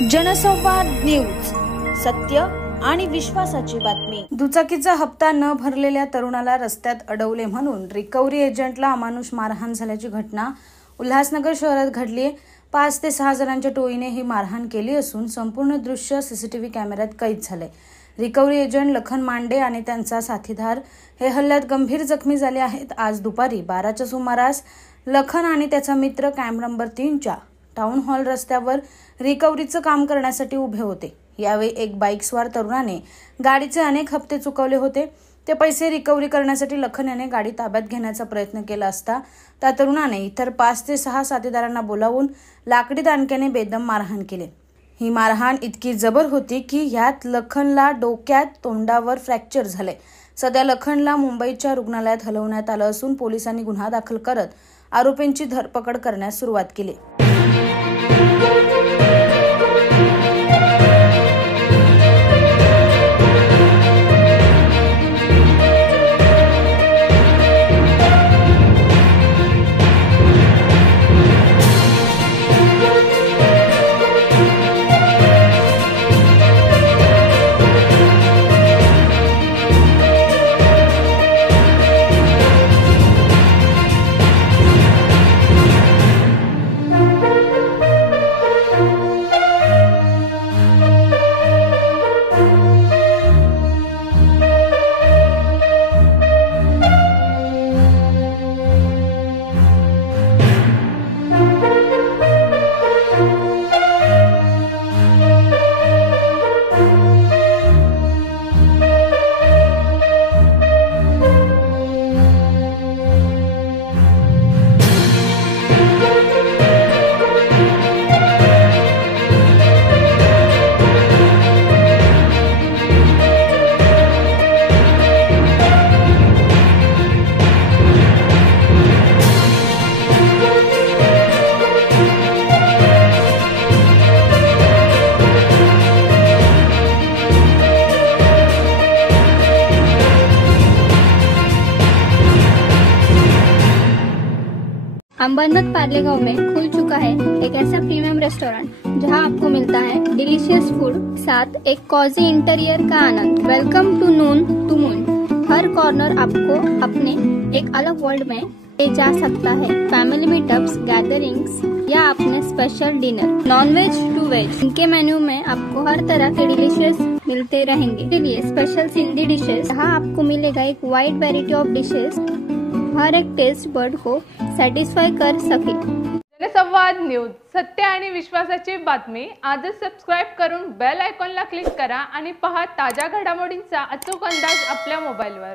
जनसंवाद न्यूज, सत्य आणि विश्वासाची बातमी। दुचाकीचा हप्ता न भरलेल्या तरुणाला रस्त्यात अडवले म्हणून रिकव्हरी एजंटला अमानुष मारहाण झाल्याची घटना उल्हासनगर शहरात घडली। 5 ते 6 जणांच्या टोळीने ही मारहाण केली असून संपूर्ण दृश्य सीसीटीव्ही कॅमेऱ्यात कैद झाले। रिकव्हरी एजंट लखन मांडे आणि त्यांचा साथीदार हे हल्ल्यात गंभीर जखमी झाले आहेत। आज दुपारी 12च्या सुमारास लखन आणि त्याचा मित्र कॅम्प नंबर 3च्या टाउन हॉल रस्त्यावर रिकव्हरीचं काम करण्यासाठी उभे होते। यावेळी एक बाईकस्वार तरुणाने गाडीचे अनेक हप्ते चुकवले होते। ते पैसे रिकव्हरी करण्यासाठी लखन याने गाडी ताब्यात घेण्याचा प्रयत्न केला असता त्या तरुणाने इतर 5 ते 6 साथीदारांना बोलावून लाकडी दांडक्याने बेदम मारहाण केली। ही मारहाण इतकी जबर होती की यात लखनला डोक्यात तोंडावर फ्रॅक्चर झाले। सध्या लखनला मुंबईच्या रुग्णालयात हलवण्यात आलं असून पोलिसांनी गुन्हा दाखल करत आरोपींची धरपकड करण्यास सुरुवात केली। अंबरनाथ पार्लेगांव में खुल चुका है एक ऐसा प्रीमियम रेस्टोरेंट जहां आपको मिलता है डिलीशियस फूड, साथ एक कॉजी इंटीरियर का आनंद। Welcome to noon to moon. हर कॉर्नर आपको अपने एक अलग वर्ल्ड में ले जा सकता है। फैमिली मीटअप्स, गैदरिंग्स या अपने special dinner, non veg to veg. इनके मेन्यू में आपको हर तरह के डिलीशियस मिलते रहेंगे। इसके लिए स्पेशल सिंधी डिशेस, जहाँ आपको मिलेगा एक वाइड वेरायटी ऑफ डिशेस, हर एक टेस्ट बर्ड को सॅटिस्फाय कर सके। जनसंवाद न्यूज, सत्य आणि विश्वासाची बातमी। आजच सबस्क्राइब करून बेल आयकॉनला क्लिक करा आणि पहा ताज्या घडामोडींचा अचूक अंदाज आपल्या मोबाईलवर।